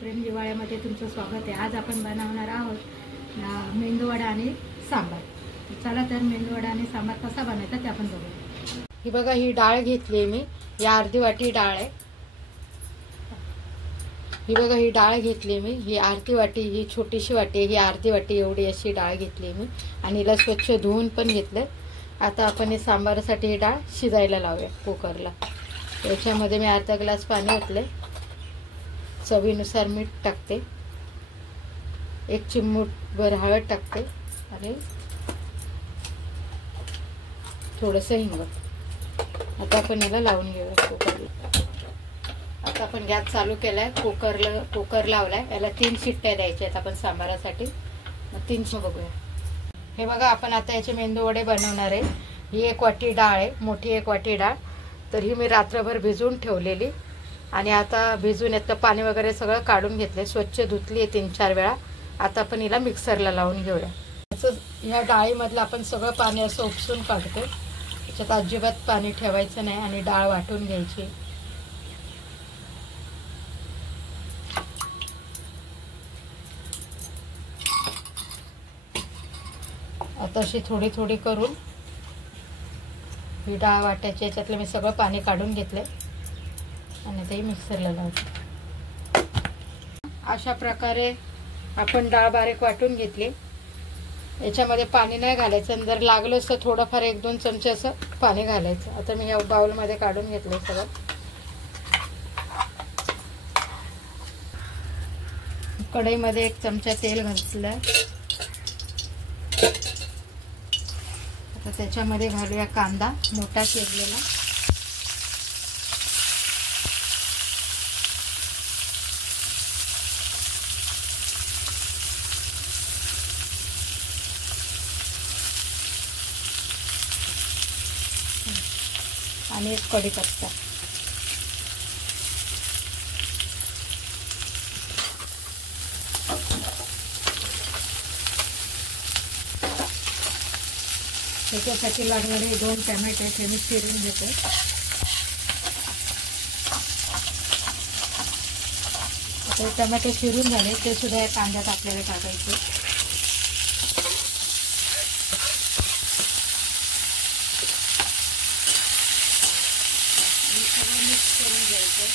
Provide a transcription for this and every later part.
प्रेम दिवाळ्यामध्ये तुमचं स्वागत आहे। आज आपण बनवणार आहोत मेंदूवडा आणि सांबार। चला तर मेंदूवडा आणि सांबार कसा बनायचा ते आपण बघूया। ही बघा, ही डाळ घेतली मी, या अर्धी वाटी डाळ आहे। ही बघा, ही डाळ घेतली मी, ही अर्धी वाटी, ही छोटीशी वाटी, ही अर्धी वाटी एवढी अशी डाळ घेतली मी आणि हिला स्वच्छ धुवून पण घेतलं। आता आपण हे सांबारासाठी ही डाळ शिजायला लावूया कुकरला। याच्यामध्ये मी अर्धा ग्लास पाणी ओतले, चवीनुसार मीठ टाकते, एक चिमूटभर हळद टाकते आणि थोडंसं हिंग। आता आपण याला लावून घेऊया कुकरला। आता आपण गॅस चालू केलाय, कुकर लावलाय, याला 3 शिट्ट्या द्यायच्या आहेत आपण सांबारासाठी। मग 3 बघूया। हे बघा, आपण आता याचे मेंदू वडे बनवणार आहे। ही 1 वाटी डाळ आहे, मोठी 1 वाटी डाळ, तर ही मी रात्रभर भिजवून ठेवलेली आणि आता भिजून यातलं पाणी वगैरे सगळं काढून घेतले, स्वच्छ धुतली 3-4 वेळा। आता आपण हिला मिक्सरला लावून घेऊया। असं या डाळीमधलं आपण सगळं पाणी असं उपसून काढतो, त्याच्यात अजिबात पाणी ठेवायचं नाही आणि डाळ वाटून घ्यायची। आता अशी थोडी थोडी करून ही डाळ वाटायची। याच्यातलं मी सगळं पाणी काढून घेतले आणि ते मिक्सरला लावते। अशा प्रकारे आपण डाळ बारीक वाटून घेतली। याच्यामध्ये पाणी नाही घालायचं, जर लागलं तर थोडंफार 1-2 चमचे असं पाणी घालायचं। आता मी या बाउलमध्ये काढून घेतलं सगळं। कढईमध्ये 1 चमचा तेल घातलं, आता त्याच्यामध्ये घालूया कांदा मोठा चिरलेला, आणि 1 कढीपत्ता। त्याच्यासाठी लागणारे 2 टोमॅटो हे मी चिरून घेते। आता टोमॅटो चिरून झाले, ते सुद्धा या कांद्यात आपल्याला टाकायचे। मिक्स करून घ्यायचं।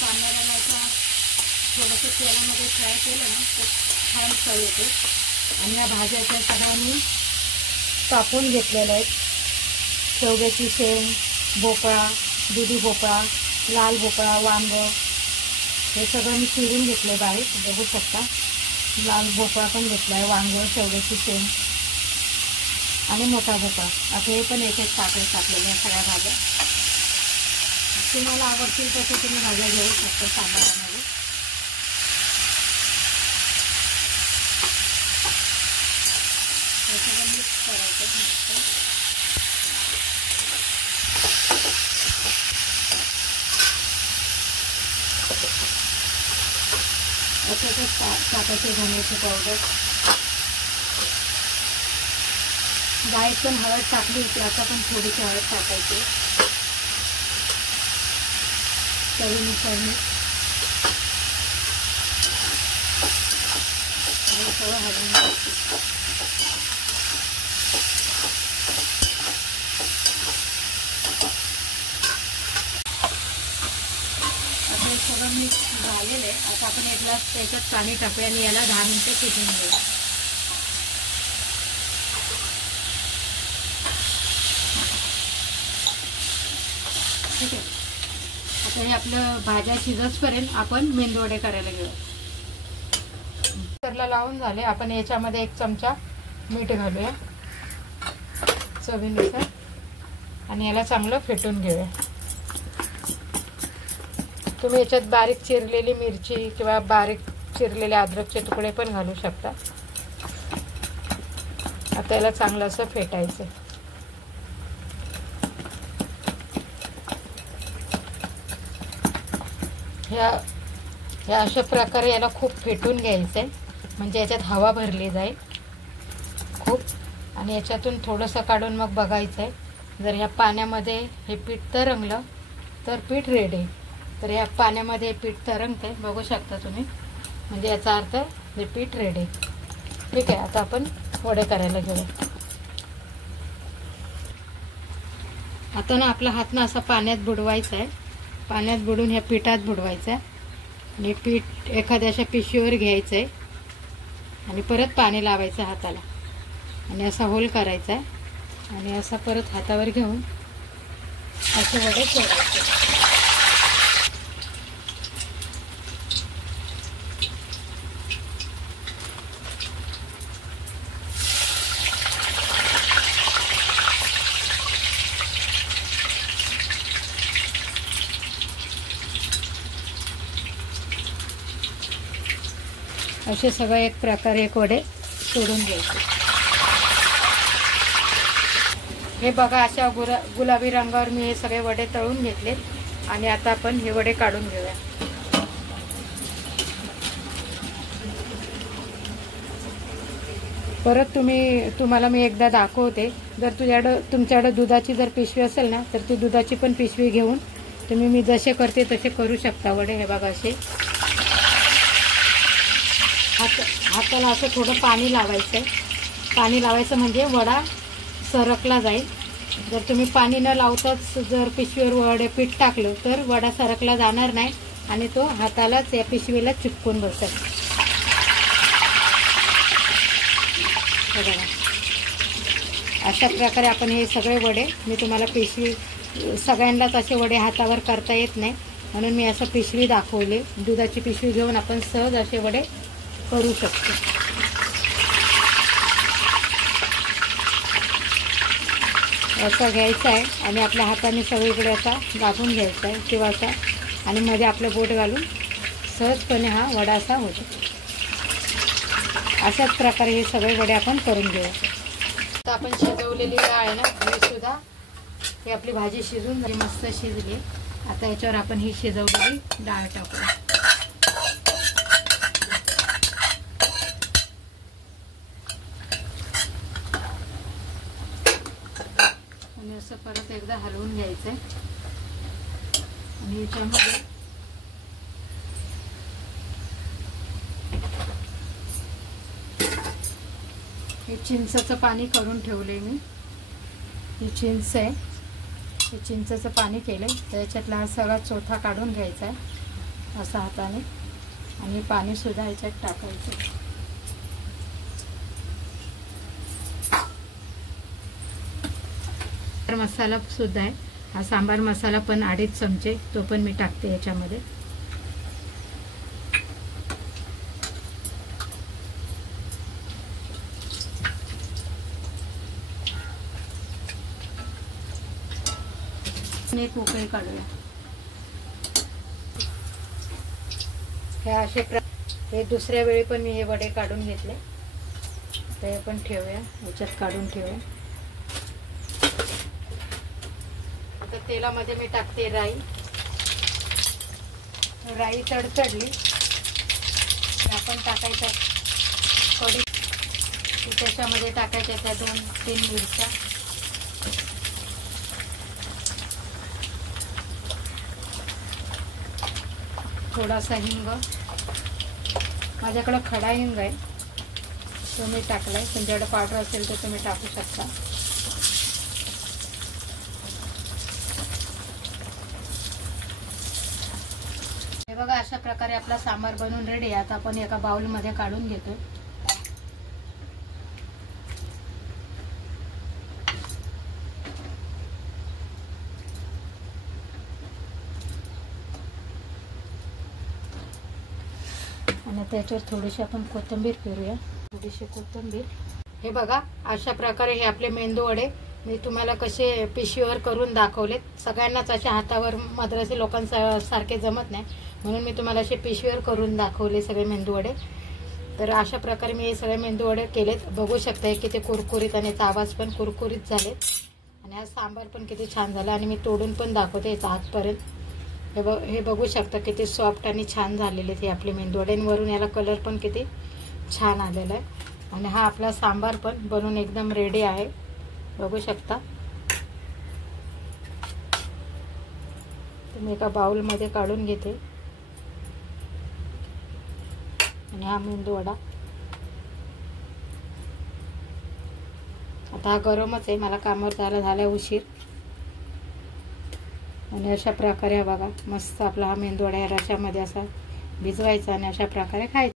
कांद्याला थोडंसं तेलामध्ये फ्राय केलं ना तर छान चव येते। आणि या भाज्याच्या सगळ्यांनी कापून घेतलेल्या आहेत, शेवग्याची शेंग, भोपळा, दुधी भोपळा, लाल भोपळा, वांग, हे सगळं मी चिरून घेतलं बारीक, बघू शकता। लाल भोपळा पण घेतला आहे, वांग, शेवग्याची शेंग आणि मोठा भोपळा। आता हे पण एक टाकलेल्या सगळ्या भाज्या। तुम्हाला आवडतील तसं तुम्ही भाज्या घेऊ शकता सांबारामध्ये। मिक्स करायचं टाकायचे धण्याची पावडर, डाळीत पण हळद टाकली होती, आता पण थोडीशी हळद टाकायची, चवीनुसार सगळं हलवून घ्यायचं। आता हे सगळं मिक्स झालेलं आहे। आता आपण 1 ग्लास त्याच्यात पाणी टाकूया आणि याला 10 मिनिटं शिजवून घेऊया। ठीक आहे, आता हे आपलं भाज्या शिजतपर्यंत आपण मेंदूवडे करायला घेऊया। मिक्सरला लावून झाले, आपण याच्यामध्ये 1 चमचा मीठ घालूया चवीनुसार आणि याला चांगलं फेटून घेऊया। तुम्ही याच्यात बारीक चिरलेली मिरची किंवा बारीक चिरलेले अद्रकचे तुकडे पण घालू शकता। आता याला चांगलं असं फेटायचं। ह्या अशा प्रकारे याला खूप फेटून घ्यायचं आहे, म्हणजे याच्यात हवा भरली जाईल खूप, आणि याच्यातून थोडंसं काढून मग बघायचं आहे। जर ह्या पाण्यामध्ये हे पीठ तरंगलं तर पीठ रेडी, तर या पाण्यामध्ये पीठ तरंगते, बघू शकता तुम्ही. म्हणजे याचा अर्थ हे पीठ रेडी. ठीक आहे, आता आपण वडे करायला घेऊया. आता ना आपला हात ना असा पाण्यात बुडवायचा आहे. पाण्यात बुडून ह्या पिठात बुडवायचा आहे आणि पीठ एखाद्या अशा पिशवीवर घ्यायचं आहे आणि परत पाणी लावायचं हाताला आणि असा होल करायचा आहे आणि असा परत हातावर घेऊन असे वडे सोडायचे. असे सगळे एक प्रकारे एक वडे सोडून घ्यायचे. हे बघा, अशा गुलाबी रंगावर मी हे सगळे वडे तळून घेतले आणि आता आपण हे वडे काढून घेऊया. परत तुम्हाला मी एकदा दाखवते. जर तुमच्याकडे दुधाची जर पिशवी असेल ना, तर ती दुधाची पण पिशवी घेऊन तुम्ही मी जसे करते तसे करू शकता वडे. हे बघा, असे हाताला असं थोडं पाणी लावायचं आहे. पाणी लावायचं म्हणजे वडा सरकला जाईल. जर तुम्ही पाणी न लावताच जर पिशवीवर वडे पीठ टाकलं तर वडा सरकला जाणार नाही आणि तो हातालाच या पिशवीला चिपकून बसेल. बघा, अशा प्रकारे आपण हे सगळे वडे, मी तुम्हाला पिशवी, सगळ्यांनाच असे वडे हातावर करता येत नाही म्हणून मी असं पिशवी दाखवले. दुधाची पिशवी घेऊन आपण सहज असे वडे करू शकतो. असा घ्यायचा आहे आणि आपल्या हाताने सगळीकडे असा दाबून घ्यायचा आहे किंवा असा, आणि मध्ये आपलं बोट घालून सहजपणे हा वडा असा होतो. अशाच प्रकारे हे सगळे वडे आपण करून घेऊ. आता आपण शिजवलेली डाळ आहे ना, ही सुद्धा, ही आपली भाजी शिजून मस्त शिजली. आता याच्यावर आपण ही शिजवलेली डाळ टाकू आणि असं परत एकदा हलवून घ्यायचंय. आणि याच्यामध्ये हे चिंचेचं पाणी करून ठेवले मी. ही चिंच आहे, हे चिंचेचं पाणी केलंय. त्याच्यातला हा सगळा चोथा काढून घ्यायचा आहे असा हाताने आणि पाणी सुद्धा याच्यात टाकायचं. मसाला सुद्धा आहे, हा सांबार मसाला पण 2.5 चमचे, तो पण मी टाकते याच्यामध्ये. एक उकळी काढूया. हे दुसऱ्या वेळी पण मी हे वडे काढून घेतले, ते पण ठेवूया याच्यात, काढून ठेवूया. आता तेलामध्ये मी टाकते राई. राई तडतडली आपण टाकायचा कढी, त्याच्यामध्ये टाकायच्या त्या 2-3 मिरच्या, थोडासा हिंग. माझ्याकडे खडा हिंग आहे, तो मी टाकलाय. तुमच्याकडे पावडर असेल तर तुम्ही टाकू शकता. हे बघा, अशा प्रकारे आपला सांबार बनवून रेडी. आता आपण एका बाउलमध्ये काढून घेतो. आणि त्याच्यावर थोडीशी आपण कोथिंबीर पेरूया, थोडीशी कोथिंबीर. हे बघा, अशा प्रकारे हे आपले मेंदू वडे मी तुम्हाला कसे पिशवीवर करून दाखवलेत. सगळ्यांनाच अशा हातावर मद्रासी लोकांसारखे जमत नाही म्हणून मी तुम्हाला असे पिशवीवर करून दाखवले सगळे मेंदू वडे. तर अशा प्रकारे मी हे सगळे मेंदू वडे केलेत. बघू शकता किती कुरकुरीत आणि आवाज पण कुरकुरीत झालेत आणि हा सांबार पण किती छान झाला. आणि मी तोडून पण दाखवते याचा आतपर्यंत. हे बघू शकता किती सॉफ्ट आणि छान झालेले ते आपले मेंदू वडे. वरून याला कलर पण किती छान आलेला आहे. आणि हा आपला सांबार पण बनून एकदम रेडी आहे, बघू शकता. मी एका बाउलमध्ये काढून घेते आणि हा मेंदूवडा आता हा गरमच आहे, मला कामावर जायला झाला उशीर. आणि अशा प्रकारे बघा मस्त आपला हा मेंदूवडा या रशामध्ये असा भिजवायचा आणि अशा प्रकारे खायचा.